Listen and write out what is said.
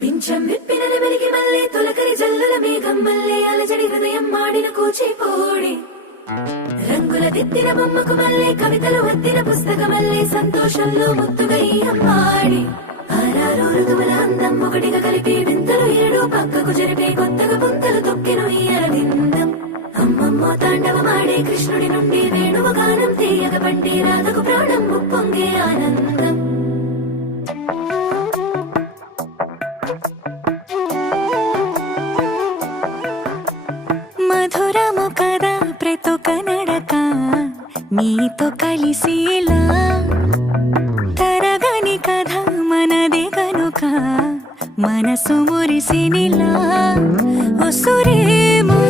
పింఛం విప్పిన నెమలికి మల్లె తొలకరి జల్లుల మేఘం మల్లె అలజడి హృదయం మాడిన కూచిపోడి రంగుల దిద్దిన బొమ్మకు మల్లె కవితలు వద్దిన పుస్తక మల్లె సంతోషంలో ముద్దుగా ఈ అమ్మాడి ఆరారు ఋతువుల అందం ఒకటిగా కలిపి వింతలు ఏడు పక్కకు జరిపే కొత్తగా పుంతలు తొక్కెను ఈ అరవిందం అమ్మమ్మో తాండవమాడే కృష్ణుడి నుండి వేణువ గానం తీయగ పండి రాధకు ప్రాణం ముప్పొంగే ఆనందం మధురము కదా ప్రతొక నడక నీతో కలిసేలా తరగని కథ మనదే కనుక మనసు మురిసినిలా ఉసురేమో